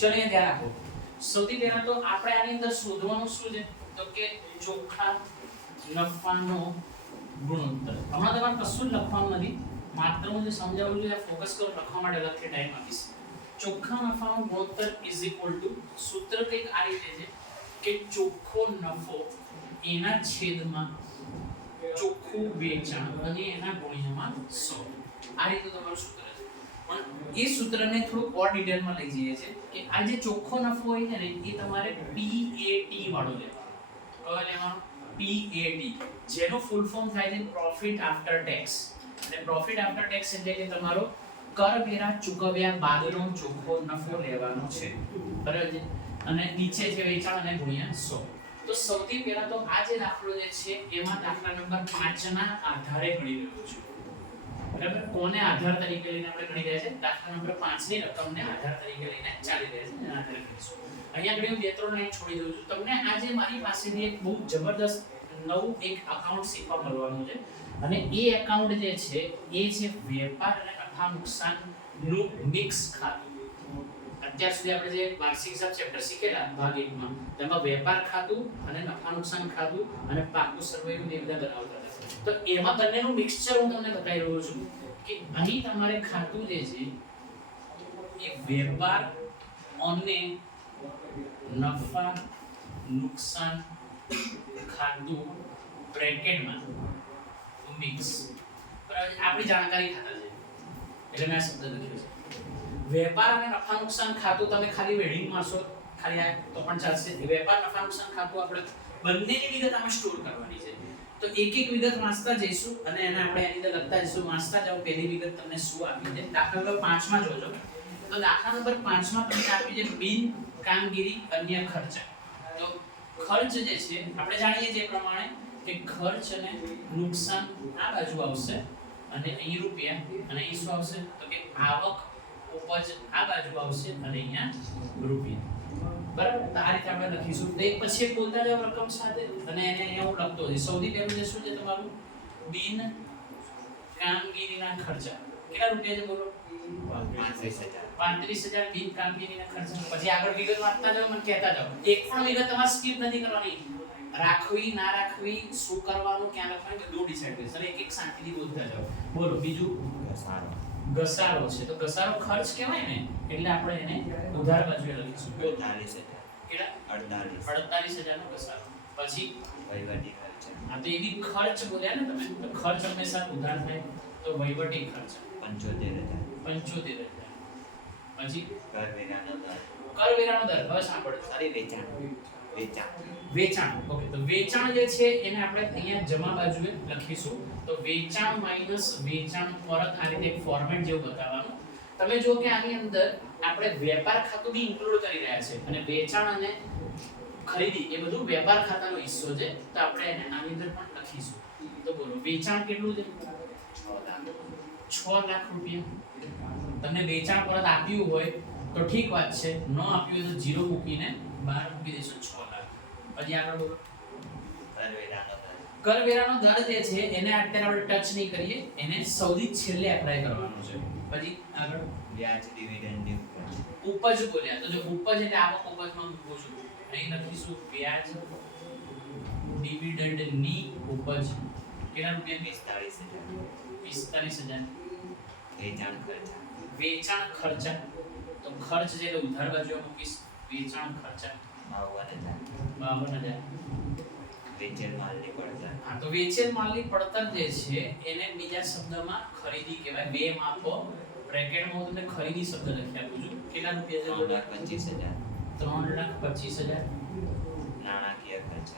ચલો અહીંયા ધ્યાન આપો. સૌથી પહેલા તો આપણે આની અંદર શોધવાનું શું છે તો કે ચોખ્ખા નફાનો ગુણોત્તર. હમણાં તમારે કશું જ લખવાનું નથી, માત્ર હું જે સમજાવું છું એ ફોકસ કરો, લખવા માટે અલગથી ટાઈમ આપીશ. ચોખ્ખા નફાનો ગુણોત્તર ઇઝ ઇક્વલ ટુ, સૂત્ર કંઈક આ રીતે છે કે ચોખ્ખો નફો એના છેદમાં ચોખ્ખું વેચાણ અને એના ગુણ્યામાં 100. આ રીતે તમારું સૂત્ર છે. પણ એ સૂત્રને થોડું ઓર ડિટેલમાં લઈ જઈએ છે કે આ જે ચોખ્ખો નફો હોય છે ને એ તમારે PAT વાળો લેવાનો. કયો લેવાનો? PAT, જેનો ફૂલ ફોર્મ થાય છે પ્રોફિટ આફ્ટર ટેક્સ. અને પ્રોફિટ આફ્ટર ટેક્સ એટલે કે તમારો કરવેરા ચૂકવ્યા બાદનો ચોખ્ખો નફો લેવાનો છે, બરાબર છે. અને નીચે છે વેચાણ અને ગુણ્યા 100. તો સૌથી પહેલા તો આ જે દાખલો જે છે એમાં દાખલા નંબર 5 ના આધારે ગણી રહ્યો છું, બરાબર. કોને આધાર તરીકે લઈને આપણે ગણી રહ્યા છે? દાખલા નંબર 5 ની રકમને આધાર તરીકે લઈને ચાલી રહ્યા છે, એના આધારે ગણીશું. અહીંયા આગળ હું બે ત્રણ લાઈન છોડી દઉં છું. તમને આજે મારી પાસેથી એક બહુ જબરદસ્ત નવું એક એકાઉન્ટ શીખવા મળવાનું છે, અને એ એકાઉન્ટ જે છે એ છે વેપાર અને નફા નુકસાનનું મિક્સ ખાતું. અત્યાર સુધી આપણે જે વાર્ષિક હિસાબ ચેપ્ટર શીખેલા ભાગ 1 માં, તેમાં વેપાર ખાતું અને નફા નુકસાન ખાતું અને પાકું સરવૈયું ને બધા બનાવતા હતા. તો એમાં બંનેનું મિક્સચર હું તમને બતાવી રહ્યો છું કે અહીં તમારે ખાતું જે છે એ વેપાર અને નફા નુકસાન ખાતું બ્રેકેટમાં મિક્સ, બરાબર. આપણી જાણકારી ખાતા છે એટલે મેં આ શબ્દ લખ્યો છે. વેપાર અને નફા નુકસાન ખાતું તમે ખાલી વેડિંગ મારશો ખાલી આ તો પણ ચાલશે. વેપાર નફા નુકસાન ખાતું આપણે બંનેની વિગત આમાં સ્ટોર કરવાની છે. તો એક એક વિગત વાંચતા જઈશું અને એને આપણે એની અંદર લખતા જઈશું. વાંચતા જાઓ પહેલી વિગત તમને શું આપી છે. દાખલા નંબર 5 માં જોજો. તો દાખલા નંબર 5 માં તમને આપી છે બિન કામગીરી અન્ય ખર્ચ. તો ખર્ચ જે છે આપણે જાણીએ છીએ પ્રમાણે કે ખર્ચ અને નુકસાન આ બાજુ આવશે અને અહીં રૂપિયા, અને અહીં શું આવશે તો કે આવક ઉપજ આ બાજુ આવશે અને અહીંયા રૂપિયા, બરાબર. તો આ રીતે આપણે લખીશું. તો એક પછી એક બોલતા જાવ રકમ સાથે અને એને અહીંયા હું લખતો જઈશ. સૌથી પહેલું જે શું છે તમારું બિન કામગીરીના ખર્ચા. કેટલા રૂપિયા છે બોલો? 35,000 બિન કામગીરીના ખર્ચા. પછી આગળ વિગત વાંચતા જાવ, મને કહેતા જાવ. એક પણ વિગત તમારે સ્કીપ નથી કરવાની. રાખવી ના રાખવી, શું કરવાનું, ક્યાં લખવાનું, બધું ડિસાઈડ કરીશ. અને એક એક શાંતિથી બોલતા જાવ. બોલો બીજું. ઘસારો છે. તો ઘસારો ખર્ચ કહેવાય ને, એટલે આપણે એને ઉધાર બાજુએ લખીશું. 48,000. કેટલા? 48,000 નો ઘસારો. પછી વહીવટી ખર્ચ. આ તો એ બી ખર્ચ બોલ્યા ને તમે. તો ખર્ચ હંમેશા ઉધાર થાય, તો વહીવટી ખર્ચ 75,000. 75,000. પછી કરવેરાનો દર. કરવેરાનો દર. હવે સાંભળો. સારી વેચાણ. વેચાણ. ઓકે, તો વેચાણ જે છે એને આપણે અહીંયા જમા બાજુએ લખીશું. તો વેચાણ માઈનસ વેચાણ પરત, આ રીતે એક ફોર્મેટ જેવું બતાવવાનું. તમે જો કે આની અંદર આપણે વેપાર ખાતું બી ઇન્ક્લુડ કરી રહ્યા છે, અને વેચાણ અને ખરીદી એ બધું વેપાર ખાતાનો હિસ્સો છે. તો આપણે એને આની અંદર પણ લખીશું. તો બોલો વેચાણ કેટલું છે? 6 લાખ રૂપિયા. તમને વેચાણ પરત આપ્યું હોય તો ઠીક વાત છે, ન આપ્યું હોય તો 0 મૂકીને બહાર મૂકી દેશું 6 લાખ. પછી આગળ બોલો. કરવેરાનો દર. કરવેરાનો દર જે છે એને અત્યારે આપણે ટચ નહીં કરીએ, એને સૌથી છેલ્લે એપ્લાય કરવાનો છે. પછી આગળ વ્યાજ, ડિવિડન્ડ, ઉપજ બોલ્યા. તો જો ઉપજ એટલે આવક ઉપજમાં મૂકું છું, અહીં લખીશું વ્યાજ ડિવિડન્ડ ની ઉપજ. કેટલા રૂપિયા? 45,000. વેચાણ ખર્ચ. વેચાણ ખર્ચા. તો ખર્ચ જે એટલે ઉધાર બાજુ મૂકીશ. વેચાણ ખર્ચા 52,000. 52,000. વેચેલ માલની પડતર. હા, તો વેચેલ માલની પડતર જે છે એને બીજા શબ્દમાં ખરીદી કહેવાય. બે માપો બ્રેકેટમાં હું તમને ખરીદી શબ્દ લખી આપું છું. કેટલા રૂપિયા છે? 3,25,000. 3,25,000. નાણાકીય ખર્ચ.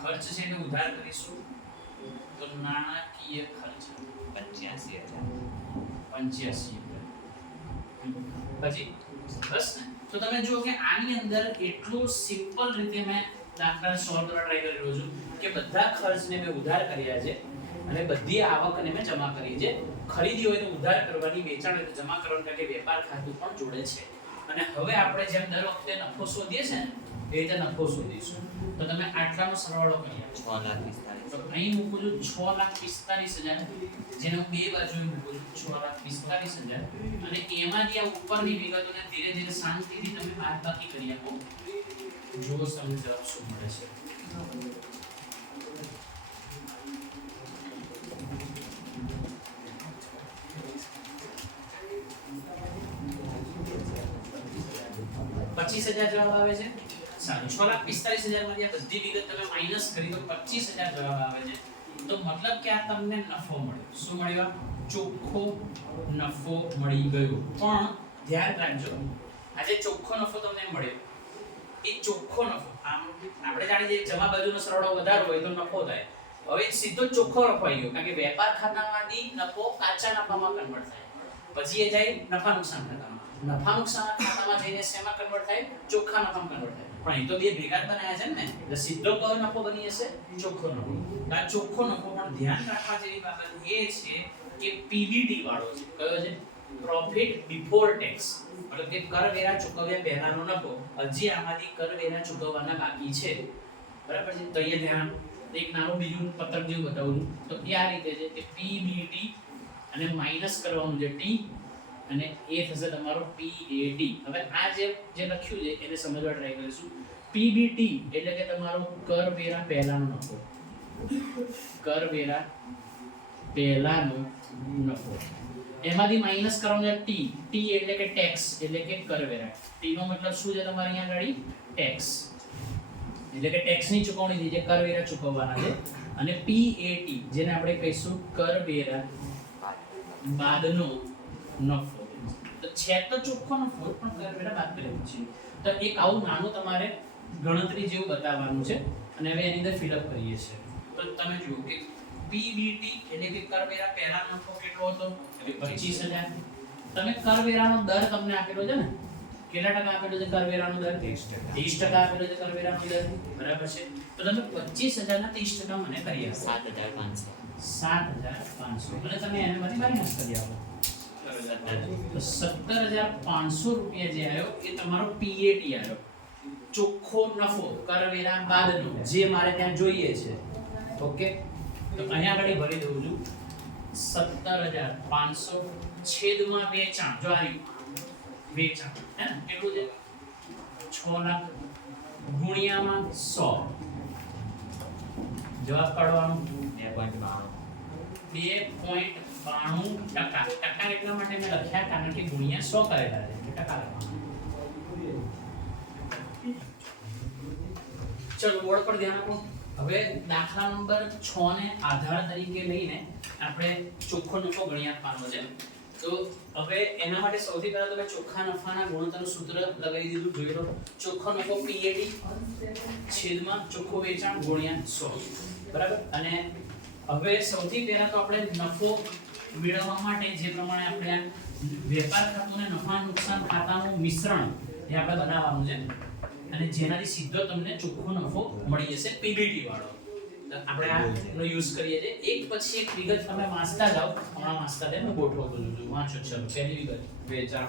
ખર્ચ છે એને ઉધાર કરીશું, તો નાણાકીય ખર્ચ 85,000. 85,000. પછી બસ ને. તો તમે જુઓ કે આની અંદર એટલું સિમ્પલ રીતે મેં દાખલા સોલ્વ કરવા ટ્રાય કરી રહ્યો છું કે બધા ખર્ચને મેં ઉધાર કર્યા છે અને બધી આવકને મેં જમા કરી છે. ખરીદી હોય તો ઉધાર કરવાની, વેચાણ હોય તો જમા કરવાની, કારણ કે વેપાર ખાતું પણ જોડે છે. અને હવે આપણે જેમ દર વખતે નફો શોધીએ છે ને એ રીતે નફો શોધીશું. તો તમે આટલાનો સરવાળો કરી આપો. 6,45,000. તો અહીં મૂકું છું 6,45,000, જેને હું બે બાજુએ મૂકું છું 6,45,000, અને એમાંથી આ ઉપરની વિગતોને ધીરે ધીરે શાંતિથી તમે બાદબાકી કરી આપો. જો તમને જવાબ શું મળે છે. $25,000 જવાબ આવે છે. સારું, 6,45,000 માંથી આ બધી વિગત તમે માઈનસ કરી તો 25,000 જવાબ આવે છે. તો મતલબ કે આ તમને નફો મળ્યો. શું મળ્યો? ચોખ્ખો નફો મળી ગયો. પણ ધ્યાન રાખજો, આ જે ચોખ્ખો નફો તમને મળ્યો એ ચોખ્ખો નફો, આમ આપણે જાણીએ છીએ જમા બાજુનો સરવાળો વધારે હોય તો નફો થાય. હવે સીધો ચોખ્ખો નફો આવી ગયો, કારણ કે વેપાર ખાતામાંથી નફો કાચા નફામાં કન્વર્ટ થાય, પછી એ જાય નફા નુકસાન ખાતામાં. નફા નુકસાન ખાતામાં જઈને શેમાં કન્વર્ટ થાય? ચોખ્ખા નફામાં કન્વર્ટ થાય. પણ એ તો બે ભેગા જ બનાવ્યા છે ને, એટલે સીધો કયો નફો બની જશે? ચોખ્ખો નફો. આ ચોખ્ખો નફો પણ ધ્યાન રાખવા જેવી બાબત એ છે કે પીબીટી વાળો છે. કયો છે? Profit before tax. મતલબ કે કરવેરા ચૂકવ્યા પહેલાનો નફો. હજી આમાંથી કરવેરા ચૂકવવાના બાકી છે. બરાબર છે? તો અહીંયા ધ્યાન, એક નાનું બીજું પત્રક જેવું બતાવું તો એ આ રીતે છે કે પીબીટી અને માઈનસ કરવાનું છે ટી, અને એ થશે તમારો PAT. હવે આ જે લખ્યું છે એને સમજવા ટ્રાય કરીશું. PBT એટલે કે તમારો કરવેરા પહેલાનો નફો. કરવેરા પહેલાનો નફો. એમાંથી માઈનસ કરવાનું છે T એટલે કે ટેક્સ, એટલે કે કરવેરા. T નો મતલબ શું છે તમારે અહીંયા ગાડી? ટેક્સ. એટલે કે ટેક્સ ની ચૂકવણી થઈ, જે કરવેરા ચૂકવવાના છે. અને PAT જેને આપણે કહીશું કરવેરા બાદનો નફો. તો છે તો ચોખ્ખો નફો, પણ કરવેરા બાદ કરેલું છે. તો એક આવું નાનું તમારે ગણતરી જેવું બતાવવાનું છે, અને હવે એની અંદર ફિલઅપ કરીએ છીએ. તો તમે જુઓ કે PBT એટલે કે કરવેરા પહેલાનો નફો કેટલો હતો? 25,000. તમે કરવેરાનો દર તમને આપેલો છે ને, કેટલા ટકા આપેલો છે કરવેરાનો દર? 30% આપેલો છે કરવેરાનો દર. બરાબર છે? તો તમે 25,000 ના 30% મને કરી આપો. 7,500. એટલે તમે એને બધી માઇનસ કરી આપો. તો 17,500 રૂપિયા જે આવ્યો એ તમારો PAT આવ્યો, ચોખ્ખો નફો કરવેરા બાદનો, જે મારે ત્યાં જોઈએ છે. ઓકે, તો અહીંયા આગળ ભરી દઉં છું 17,500 છેદમાં વેચાણ. જો આવ્યું વેચાણ, હે ને, કેટલું છે? 6 લાખ ગુણ્યામાં 100. જવાબ કાઢવાનો 2.92%. ટકા એટલા માટે મેં લખ્યા કારણ કે ગુણ્યા 100 કરેલા છે, એટલે ટકા લખવાનું. ચલો બોર્ડ પર ધ્યાન આપો. હવે દાખલા નંબર 6 ને આધાર તરીકે લઈને આપણે ચોખ્ખો નફો ગણી આપવાનો છે. તો હવે એના માટે સૌથી પહેલા તો મેં ચોખ્ખા નફાના ગુણોત્તરનું સૂત્ર લગાવી દીધું, જોઈ લો. ચોખ્ખો નફો PAT છેદમાં ચોખ્ખો વેચાણ ગુણ્યા 100. બરાબર? અને હવે સૌથી પહેલા તો આપણે નફો મેળવવા માટે જે પ્રમાણે આપણે આ વેપાર ખાતું અને નફા નુકસાન ખાતાનું મિશ્રણ એ આપણે બનાવવાનું છે, અને જેનાથી સીધો તમને ચોખ્ખો નફો મળી જશે PBT વાળો. આપણે આનો યુઝ કરીએ છીએ. એક પછી એક વિગત તમે વાંચતા જાઓ. હમણાં વાંચતા જાય, હું ગોઠવતો જઉં. વાંચો. ચલો, પહેલી વિગત વેચાણ.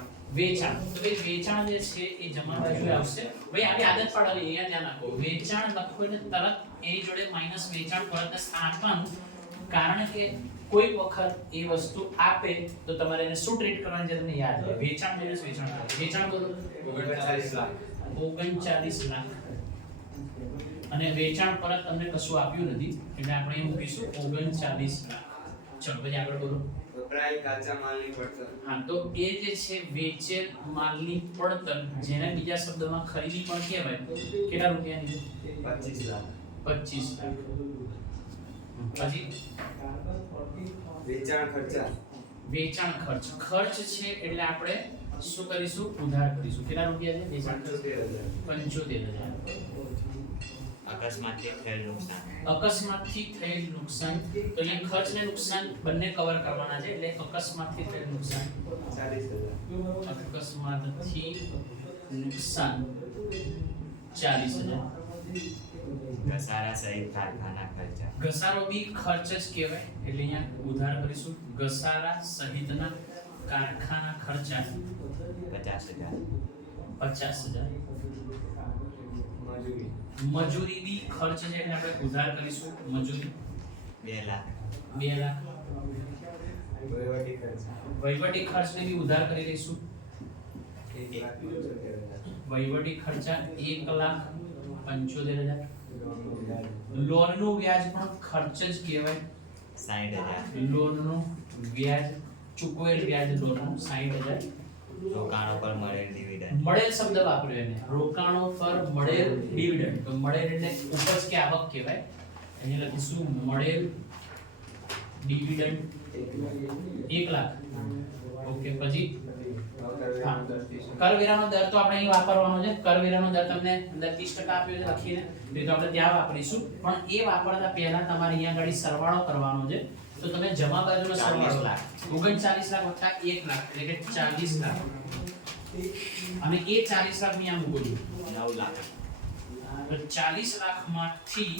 તો ભાઈ વેચાણ જે છે એ જમા બાજુએ આવશે. ભાઈ આવી આદત પાડવાની, અહીંયા ધ્યાન આપો. વેચાણ લખો એટલે તરત એની જોડે માઈનસ વેચાણ પરતને સ્થાન આપવાનું, કારણ કે કોઈ વખત એ વસ્તુ આપે તો તમારે એને શું ટ્રીટ કરવાની છે તમને યાદ રહે. વેચાણ માઈનસ વેચાણ. વેચાણ બોલો 39 લાખ. અને વેચાણ પરત તમને કશું આપ્યું નથી, એટલે આપણે એ મૂકીશું 39 લાખ. ચલો પછી આગળ બોલો. વપરાયેલ કાચા માલની પડતર. હા, તો એ જે છે વેચેલ માલની પડતર, જેને બીજા શબ્દમાં ખરીદી પણ કહેવાય, કેટલા રૂપિયાની? 25 લાખ. 25 લાખ. પછી વેચાણ ખર્ચા. વેચાણ ખર્ચ. ખર્ચ છે એટલે આપણે શું કરીશું? ઉધાર કરીશું. કેટલા રૂપિયા છે વેચાણ ખર્ચ? 75,000. અકસ્માતથી થયેલ નુકસાન. અકસ્માતથી થયેલ નુકસાન. તો અહીંયા ખર્ચ ને નુકસાન બંને કવર કરવાના છે, એટલે અકસ્માતથી થયેલ નુકસાન 40,000. અકસ્માતથી નુકસાન 40,000. ઘસારા સહિત કારખાના ખર્ચા. ઘસારો બી ખર્ચ જ કહેવાય, એટલે અહીંયા ઉધાર કરીશું. ઘસારા સહિતના કારખાના ખર્ચા 50,000. 50,000. મજૂરી બી ખર્ચ છે એટલે આપણે ઉધાર કરીશું મજૂરી 2 લાખ 2 લાખ વહીવટી ખર્ચ વહીવટી ખર્ચને બી ઉધાર કરી લઈશું 1,75,000 વહીવટી ખર્ચા 1,75,000 લોનનું વ્યાજ પણ ખર્ચ જ કહેવાય 60,000 લોનનું વ્યાજ ચૂકવેલ વ્યાજ લોનનું 60,000 રોકાણો પર મળેલ ડિવિડન્ડ મળેલ શબ્દ વાપર્યો એને રોકાણો પર મળેલ ડિવિડન્ડ તો મળેલ એટલે ઉપજ કે આવક કહેવાય અહીં લખીશું મળેલ ડિવિડન્ડ 1 લાખ ઓકે પછી કરવેરાનો દર તો આપણે અહીં વાપરવાનો છે કરવેરાનો દર તમને અંદર 30% આપ્યો છે લખીને તો આપણે ત્યાં વાપરીશું પણ એ વાપરતા પહેલા તમારે અહીંયા આગળ સરવાળો કરવાનો છે તો તમે જમા બાજુનો સરવાળો 40 લાખ. 39 લાખ વત્તા 1 લાખ એટલે કે 40 લાખ અને એ 40 લાખ ની આ મૂકો છો 9 લાખ તો 40 લાખમાંથી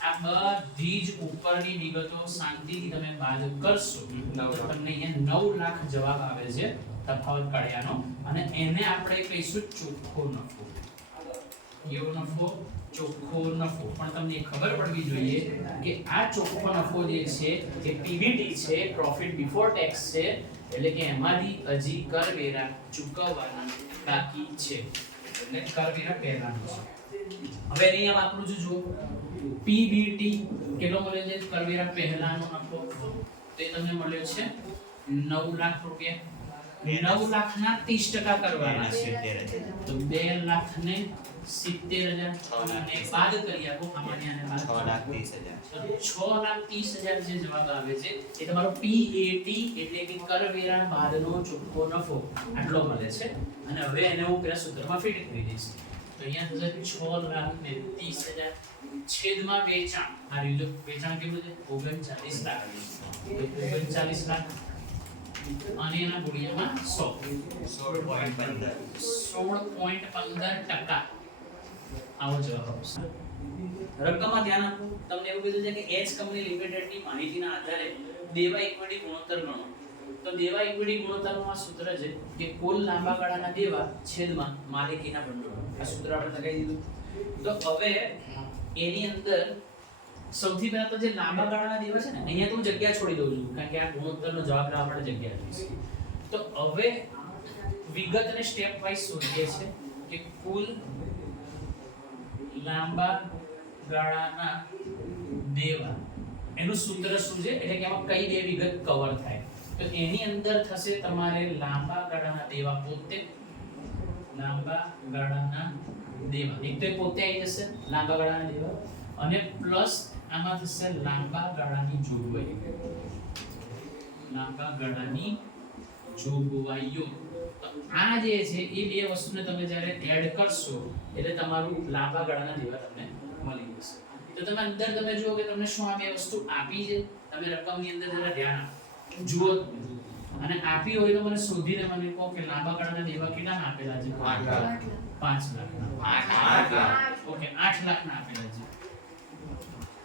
આ બધી જ ઉપરની વિગતો શાંતિથી તમે બાદ કરશો તો તમને અહીંયા 9 લાખ જવાબ આવે છે તફાવત કાઢ્યાનો અને એને આપણે કહીશું ચોખ્ખો નફો એવો નફો ચોખ્ખો નફો પણ તમને ખબર પડવી જોઈએ કે આ ચોખ્ખો નફો જે છે એ પીબીટી છે પ્રોફિટ બિફોર ટેક્સ છે એટલે કે એમાંથી હજી કરવેરા ચૂકવવાના બાકી છે એટલે કરવેરા પહેલાનો છે હવે અહીંયા આપણું જો જુઓ પીબીટી કેટલો મળ્યો છે કરવેરા પહેલાનો નફો તો એ તમને મળ્યો છે 9 લાખ રૂપિયા 9 લાખના 30% કરવાના છે 70,000 તો 2 લાખ ને 70,000 અને બાદ કરી આપો આમાંને આને બાદ 6,30,000 6,30,000 જે જવાબ આવે છે એ તમારો PAT એટલે કે કરવેરા બાદનો ચોખ્ખો નફો આટલો મળે છે અને હવે એને હું પેલા સૂત્રમાં ફિટ કરી દઈશ તો અહીંયા થશે 6,30,000 છેદમાં વેચાણ આ રહ્યું વેચાણ કેટલું છે 39 લાખ તો 39 લાખ અને એના ગુણ્યામાં 100 16.15% આવો જવાબ આવશે રકમમાં ધ્યાન આપો તમને એવું કીધું છે કે એચ કંપની લિમિટેડની માહિતીના આધારે દેવા ઇક્વિટી ગુણોત્તર ગણો તો દેવા ઇક્વિટી ગુણોત્તરનું આ સૂત્ર છે કે કુલ લાંબા ગાળાના દેવા છેદમાં માલિકીના ભંડોળ આ સૂત્ર આપણે લગાવી દીધું તો હવે એની અંદર સૌથી પહેલા તો જે લાંબા ગાળાના દેવા છે ને અહીંયા તો હું જગ્યા છોડી દઉં છું કારણ કે આ ગુણોત્તરનો જવાબ લાવવા માટે જગ્યા જોઈશે તો હવે વિગતને સ્ટેપ વાઇઝ શોધીએ છે કે કુલ લાંબા ગાળાના દેવા એનું સૂત્ર શું છે એટલે કે આમાં કઈ બે વિગત કવર થાય તો એની અંદર થશે તમારે લાંબા ગાળાના દેવા પોતે લાંબા ગાળાના દેવા એક તો એ પોતે આવી જશે લાંબા ગાળાના દેવા અને પ્લસ આમાં થશે લાંબા ગાળાની જોગવાઈ લાંબા ગાળાની જોગવાઈઓ તો આ જે છે એ બે વસ્તુને તમે જ્યારે એડ કરશો એટલે તમારું લાંબા ગાળાના દેવા તમને મળી જશે તો તમે અંદર તમે જુઓ કે તમને શું આ બે વસ્તુ આપી છે તમે રકમની અંદર જરા ધ્યાન આપો જુઓ અને આપી હોય તો મને શોધીને મને કહો કે લાંબા ગાળાના દેવા કેટલા આપેલા છે 5 લાખના ઓકે 8 લાખના આપેલા છે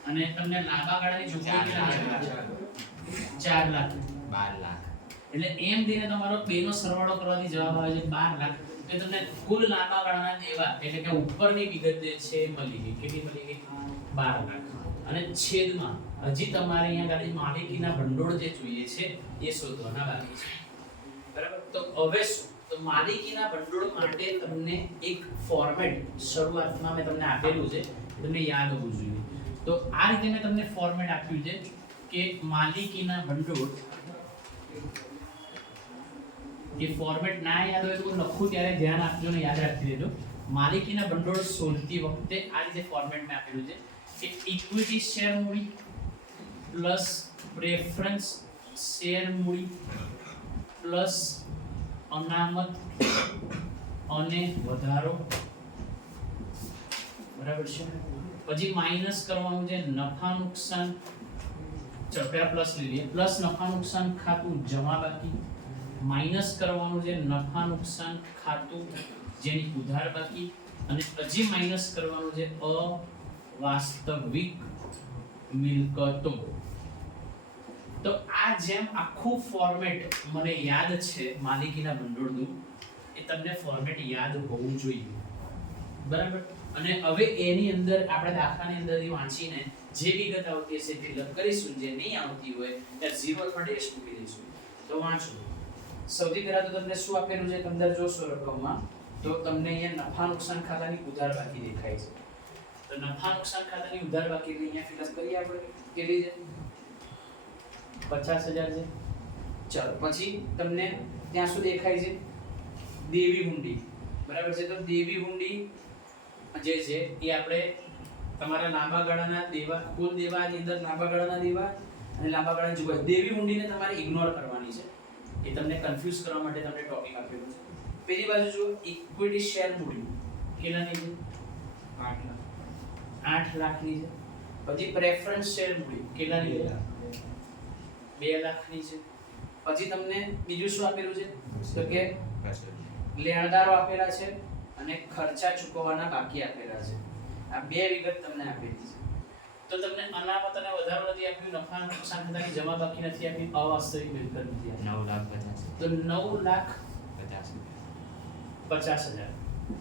અને તમને લાંબા ગાળાની જોગવાઈ કેટલા આપેલા છે 4 લાખ 12 લાખ એટલે એમ થઈને તમારો બેનો સરવાળો કરવાથી જવાબ આવે છે 12 લાખ તો તમને કુલ લાંબા ગાળાના દેવા એટલે કે ઉપરની વિગત જે છે મળી ગઈ કેટલી મળી ગઈ 12 લાખ અને છેદમાં હજી તમારે અહીંયા ગાડી માલિકીના ભંડોળ જે જોઈએ છે એ શોધવાના બાકી છે બરાબર તો હવે શું તો માલિકીના ભંડોળ માટે તમને એક ફોર્મેટ શરૂઆતમાં મેં તમને આપેલું છે તમને યાદ હોવું જોઈએ તો આ રીતે મેં તમને ફોર્મેટ આપ્યું છે કે માલિકીના ભંડોળ એ ફોર્મેટ ના યાદ હોય તો હું લખું ત્યારે ધ્યાન આપજો ને યાદ રાખી દેજો માલિકીના ભંડોળ શોધતી વખતે આ રીતે ફોર્મેટ મેં આપેલું છે કે ઇક્વિટી શેર મૂડી પ્લસ પ્રેફરન્સ શેર મૂડી પ્લસ અનામત અને વધારો બરાબર છે પછી માઈનસ કરવાનું છે નફા નુકસાન ચપ્યા પ્લસ લઈ લઈએ પ્લસ નફા નુકસાન ખાતું જમા બાકી માઈનસ કરવાનું છે નફા નુકસાન ખાતું જેની ઉધાર બાકી અને હજી માઈનસ કરવાનું છે અવાસ્તવિક મિલકતો તો આ જેમ આખું ફોર્મેટ મને યાદ છે માલિકીના ભંડોળનું એ તમને ફોર્મેટ યાદ હોવું જોઈએ બરાબર અને હવે એની અંદર આપણે દાખલાની અંદરથી વાંચીને જે વિગત આવતી હશે ફિલઅપ કરીશું, જે નહીં આવતી હોય ત્યાં 0 અથવા ડેશ મૂકી દઈશું. તો વાંચો. સૌથી પહેલા તો તમને શું આપેલું છે અંદર જોશો રકમમાં, તો તમને અહીંયા નફા નુકસાન ખાતાની ઉધાર બાકી દેખાય છે. તો નફા નુકસાન ખાતાની ઉધાર બાકી અહીંયા ફિલઅપ કરીએ આપણે. કેટલી છે? 50,000 છે. ચાલો, પછી તમને ત્યાં શું દેખાય છે? દેવી હુંડી. બરાબર છે. તો દેવી હુંડી જે છે એ આપણે તમારા લાંબા ગાળાના દેવા, કુલ દેવાની અંદર લાંબા ગાળાના દેવા અને લાંબા ગાળાની જોગવાઈ. દેવી હુંડીને તમારે ઇગ્નોર કરવાની છે. એ તમને કન્ફ્યુઝ કરવા માટે તમને ટોપિક આપેલું છે. પેલી બાજુ જો ઇક્વિટી શેર મૂડી કેટલાની છે? 8 લાખની છે. પછી પ્રેફરન્સ શેર મૂડી કેટલાની છે? 2 લાખની છે. પછી તમને બીજું શું આપેલું છે? તો કે લેણદારો આપેલા છે અને ખર્ચા ચૂકવવાના બાકી આપેલા છે. આ બે વિગત તમને આપેલી છે. તો તમને અનામત અને વધારો નથી આપ્યું, નફા નુકસાન ખાતાની જમા બાકી નથી આપી, અવાસ્તવિક મિલકત નથી આપી. 9,50,000. તો 9,50,000.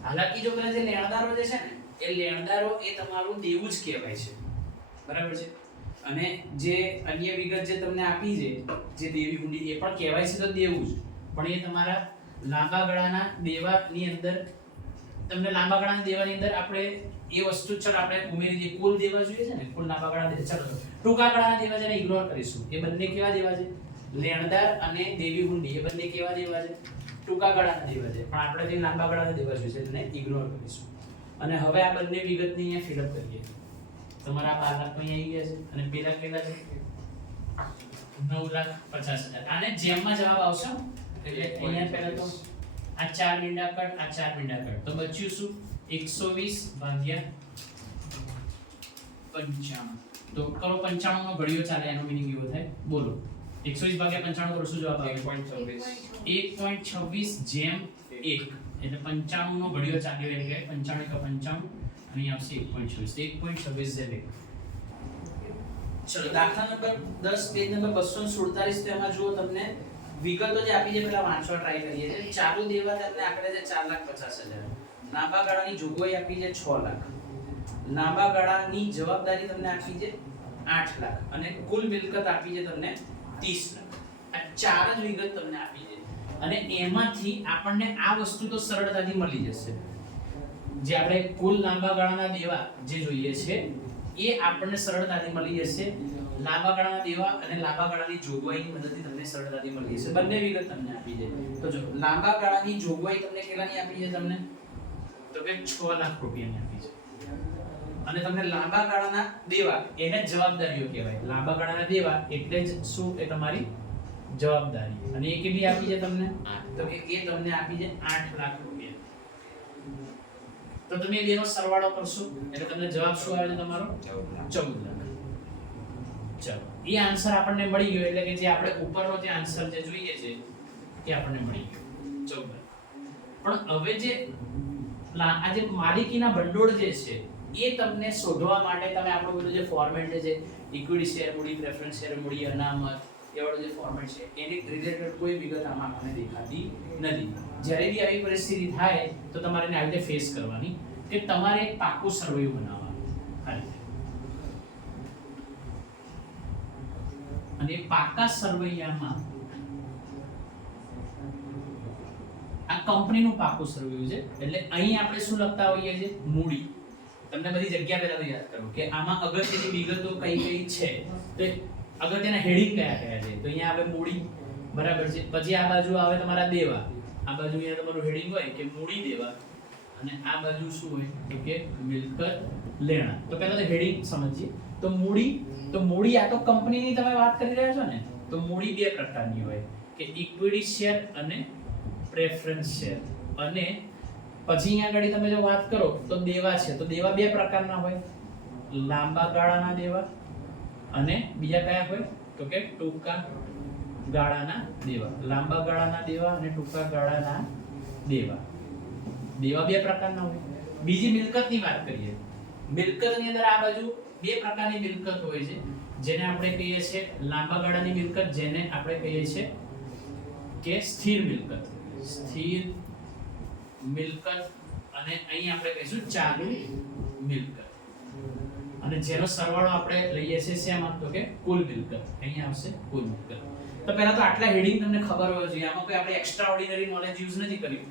હાલાકી જો પેલા જે લેણદારો જે છે ને, એ લેણદારો એ તમારું દેવું જ કહેવાય છે. બરાબર છે. અને જે અન્ય વિગત જે તમને આપી છે, જે દેવી હુંડી, એ પણ કહેવાય છે તો દેવું જ, પણ એ તમારા લાંબા ગાળાના દેવાની અંદર, તમને લાંબા ગાળાના દેવાની અંદર આપણે એ વસ્તુ ચાલ આપણે ઉમેરી દઈએ. કુલ દેવા જોઈએ છે ને, કુલ લાંબા ગાળાના દેવા. ચાલો, ટૂંકા ગાળાના દેવા જેને ઇગ્નોર કરીશું. એ બંને કેવા દેવા છે? લેણદાર અને દેવી હુંડી, એ બંને કેવા દેવા છે? ટૂંકા ગાળાના દેવા છે. પણ આપણે જે લાંબા ગાળાના દેવા જોઈએ છે એને ઇગ્નોર કરીશું. અને હવે આ બંને વિગતને અહીંયા ફિલઅપ કરીએ. તમારા 12 લાખ અહીં આવી ગયા છે અને પેલા કેટલા છે? 9,50,000. આને જેમમાં જવાબ આવશે એટલે અહીંયા પહેલા તો આ 4 મીંડા કટ, આ 4 મીંડા કટ, તો બચ્યું શું? 120 ભાગ્યા 95. તો કરો 95 નો ઘડિયો ચાલે, એનો મીનિંગ એવો થાય. બોલો 120 ભાગ્યા 95 કરો, શું જવાબ આવે? 1.26 જેમ 1. એટલે 95 નો ઘડિયો ચાલ્યો એટલે 95 કા 55 અહીં આવશે 1.26 જેમ 1. ચલો, દાખલા નંબર 10 પેજ નંબર 247. તો એમાં જુઓ તમને વિગતો જે આપી છે પેલા વાંચવા ટ્રાય કરીએ છે. ચાલુ દેવા તમને આંકડે છે 4,50,000. લાંબા ગાળાની જોગવાઈ આપી છે 6 લાખ. લાંબા ગાળાની જવાબદારી તમને આપી છે 8 લાખ અને કુલ મિલકત આપી છે તમને 30 લાખ. આ ચાર જ વિગત તમને આપી છે અને એમાંથી આપણને આ વસ્તુ તો સરળતાથી મળી જશે. જે આપણે કુલ લાંબા ગાળાના દેવા જે જોઈએ છે એ આપણને સરળતાથી મળી જશે. લાંબા ગાળાના દેવા અને લાંબા ગાળાની જોગવાઈની મદદથી તમને સરળતાથી મળી જશે. બંને વિગત તમને આપી છે. તો જો લાંબા ગાળાની જોગવાઈ તમને કેટલાની આપી છે? તમને તો કે 6 લાખ રૂપિયાની આપી છે. અને તમને લાંબા ગાળાના દેવા એને જવાબદારીઓ કહેવાય. લાંબા ગાળાના દેવા એટલે જ શું? એ તમારી જવાબદારી. અને એ કેટલી આપી છે તમને? તો કે એ તમને આપી છે 8 લાખ રૂપિયા. તો તમે બેનો સરવાળો કરશો એટલે તમને જવાબ શું આવે છે તમારો? 14 લાખ. ચલો, એ આન્સર આપણને મળી ગયો. એટલે કે જે આપણે ઉપરનો જે આન્સર જે જોઈએ છે એ આપણને મળી ગયો 14. પણ હવે જે આ જે માલિકીના ભંડોળ જે છે એ તમને શોધવા માટે તમે આપણું બધું જે ફોર્મેટ છે, ઇક્વિટી શેર મૂડી, પ્રેફરન્સ શેર મૂડી, અનામત, એ વાળું જે ફોર્મેટ છે એની રિલેટેડ કોઈ વિગત આમાં આપણને દેખાતી નથી. જ્યારે બી આવી પરિસ્થિતિ થાય તો તમારે આવી રીતે ફેસ કરવાની કે તમારે એક પાકું સર્વે બનાવવાનું. અને પાકા સર્વૈયામાં આ કંપનીનું પાકું સર્વે છે. એટલે અહીં આપણે શું લખતા હોઈએ છીએ? મૂડી. તમને બધી જગ્યા પહેલા તો યાદ કરો કે આમાં અગત્યની વિગતો કઈ કઈ છે, તો અગત્યના હેડિંગ કયા કયા છે. તો અહીંયા આવે મૂડી, બરાબર છે. પછી આ બાજુ આવે તમારા દેવા. આ બાજુ અહીંયા તમારું હેડિંગ હોય કે મૂડી દેવા અને આ બાજુ શું હોય તો કે મિલકત લેણા. તો પહેલા તો હેડિંગ સમજીએ. તો મૂડી આ તો કંપનીની તમે વાત કરી રહ્યા છો ને, તો મૂડી બે પ્રકારની હોય કે ઇક્વિટી શેર અને પ્રેફરન્સ શેર. અને પછી અહીંયા આગળ તમે જો વાત કરો તો દેવા છે, તો દેવા બે પ્રકારના હોય, લાંબા ગાળાના દેવા અને બીજા કયા હોય તો કે ટૂંકા ગાળાના દેવા. લાંબા ગાળાના દેવા અને ટૂંકા ગાળાના દેવા. દેવા બે પ્રકારના હોય. બીજી મિલકતની વાત કરીએ. મિલકતની અંદર આ બાજુ બે પ્રકારની મિલકત હોય છે, જેને આપણે કહીએ છીએ લાંબા ગાળાની મિલકત, જેને આપણે કહીએ છીએ કે સ્થિર મિલકત. સ્થિર મિલકત અને અહીં આપણે કહીશું ચાલુ મિલકત, અને જેનો સરવાળો આપણે લઈએ છીએ શેમાં તો કે કુલ મિલકત. અહીંયા આવશે કુલ મિલકત. તો પહેલા તો આટલા હેડિંગ તમને ખબર હોવા જોઈએ. આમાં કોઈ આપણે એક્સ્ટ્રા ઓર્ડિનરી નોલેજ યુઝ નથી કર્યું.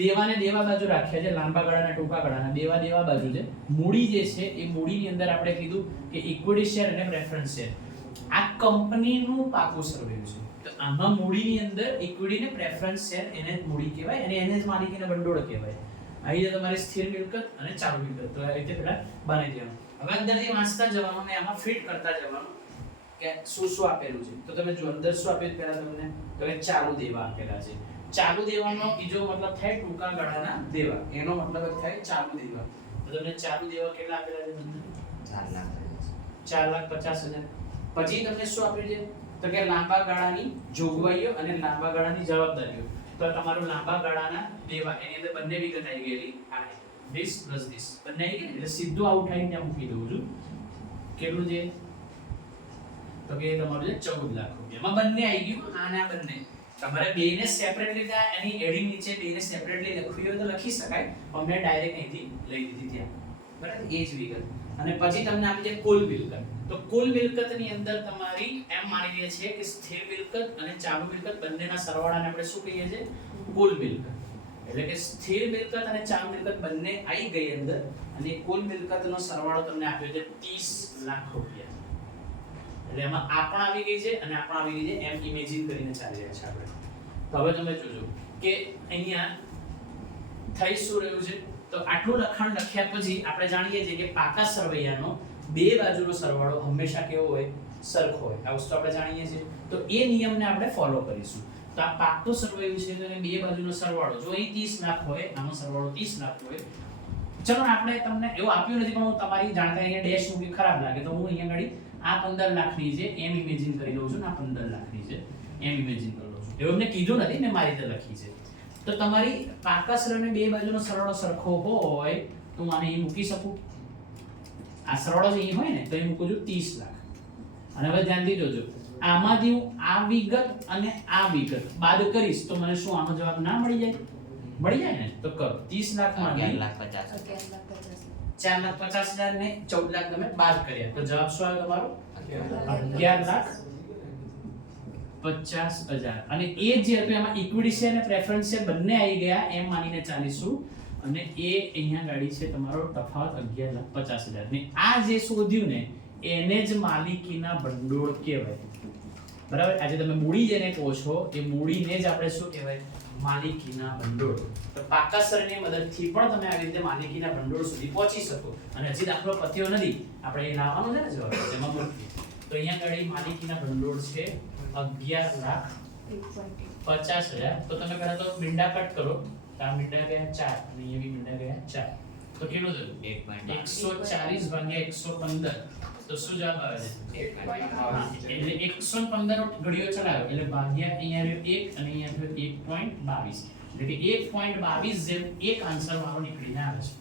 દેવાને દેવા બાજુ રાખ્યા છે, લાંબા ગાળાના ટૂંકા ગાળાના. દેવા દેવા બાજુ છે. મૂડી જે છે એ મૂડીની અંદર આપણે કીધું કે ઇક્વિટી શેર અને પ્રેફરન્સ શેર આ કંપનીનું પાકું સરવૈયું છે. તો આમાં મૂડીની અંદર ઇક્વિટી ને પ્રેફરન્સ શેર એને જ મૂડી કહેવાય અને એને જ માલિકીના ભંડોળ કહેવાય. આવી છે તમારી સ્થિર મિલકત અને ચાલુ મિલકત. તો આ રીતે પેલા બનાવી દેવાનું. હવે અંદરથી વાંચતા જવાનું અને આમાં ફિટ કરતા જવાનું કે શું શું આપેલું છે. તો તમે જો અંદર શું આપ્યું પહેલા તમને તો કે ચાલુ દેવા આપેલા છે. ચાલુ દેવાનો બીજો મતલબ થાય ટૂંકા ગાળાના દેવા. એનો મતલબ થાય ચાલુ દેવા. તો તમને ચાલુ દેવા કેટલા આપેલા છે તમને? 4,50,000. પછી તમને શું આપ્યું છે તો કે લાંબા ગાળાની જોગવાઈઓ અને લાંબા ગાળાની જવાબદારીઓ. તો તમારું લાંબા ગાળાના દેવા એની અંદર બંને વિગત આવી ગયેલી આ this plus this બંને આવી ગઈ એટલે સીધું આઉટ આઈને ત્યાં મૂકી દઉં છું. કેટલું છે તો કે તમારું છે 14 લાખ રૂપિયા. એમાં બંને આવી ગયું. આના બંને તમારે બેને સેપરેટલી એની હેડિંગ નીચે બેને સેપરેટલી લખવી હોય તો લખી શકાય. અમે ડાયરેક્ટ અહીંથી લઈ લીધી ત્યાં. બરાબર એ જ વિગત. અને પછી તમને આપી છે કુલ મિલકત. તો કુલ મિલકતની અંદર તમારી એમ માની લઈએ છીએ કે સ્થિર મિલકત અને ચાલુ મિલકત બંનેના સરવાળાને આપણે શું કહીએ છીએ? કુલ મિલકત. એટલે કે સ્થિર મિલકત અને ચાલુ મિલકત બંને આવી ગઈ અંદર અને કુલ મિલકતનો સરવાળો તમને આપ્યો છે 30 લાખ રૂપિયા. એટલે એમાં આ પણ આવી ગઈ છે અને આ પણ આવી ગઈ છે એમ ઇમેજિન કરીને ચાલી રહ્યા છે આપણે. તો હવે તમે જોજો કે અહીંયા થઈ શું રહ્યું છે. તો આટલું લખાણ લખ્યા પછી આપણે જાણીએ છીએ કે પાકા સરવૈયાનો બે બાજુનો સરવાળો હંમેશા કેવો હોય? સરખો હોય. આ વસ્તુ આપણે જાણીએ છીએ. તો એ નિયમને આપણે ફોલો કરીશું. તો આ પાકું સરવૈયું છે તો એને બે બાજુનો સરવાળો જો અહીં 30 લાખ હોય, આનો સરવાળો 30 લાખ હોય. ચલો આપણે તમને એવું આપ્યું નથી પણ હું તમારી જાણતા અહીંયા ડેશ મૂકી ખરાબ લાગે તો હું અહીંયા ગાડી આ 15 લાખની છે એમ ઇમેજિન કરી લઉં છું ને આ 15 લાખની છે એમ ઇમેજિન કરી લઉં છું. એવું મેં કીધું નથી, મેં મારી રીતે લખી છે. તો તમારી પાકા સરવાળાને બે બાજુનો સરવાળો સરખો હોય તો હું આને અહીં મૂકી શકું. આ સરવાળો અહીં હોય ને તો અહીં મૂકું છું 30 લાખ. અને હવે ધ્યાનથી જોજો આમાંથી હું આ વિગત અને આ વિગત બાદ કરીશ તો મને શું આનો જવાબ ના મળી જાય? મળી જાય ને. તો કરો 30 લાખમાં 4,50,000 ને 14 લાખ તમે બાદ કર્યા તો જવાબ શું આવ્યો તમારો? 11,50,000. અને એ જે હતું એમાં ઇક્વિટી શેર અને પ્રેફરન્સ શેર બંને આવી ગયા એમ માનીને ચાલીશું અને એ અહીંયા ગાડી છે તમારો તફાવત 11,50,000. ને આ જે શોધ્યું ને એને જ માલિકીના ભંડોળ કહેવાય. બરાબર. આજે તમે મૂડી જેને કહો છો એ મૂડીને જ આપણે શું કહેવાય? માલિકીના ભંડોળ. તો પાકા શેરની મદદથી પણ તમે આવી રીતે માલિકીના ભંડોળ સુધી પહોંચી શકો. અને હજી દાખલો પત્યો નથી, આપણે એ લાવવાનો છે ને જવાબ એમાં મૂકીએ. તો અહીંયા ગાડી માલિકીના ભંડોળ છે 11,50,000. તો તમે પહેલા તો મીંડા કટ કરો. તો આ મીંડા ગયા 4 અને અહીંયા બી મીંડા ગયા 4. તો કેટલું થયું? 140 ભાગ્યા 115. તો શું જવાબ આવે છે? 1.22. એટલે 115 ઘડીઓ ચલાવ્યો એટલે ભાગ્યા અહીંયા આવ્યો 1 અને અહીંયા આવ્યો 1.22. એટલે કે 1.22 જેમ એક આન્સર મારો નીકળીને આવે છે.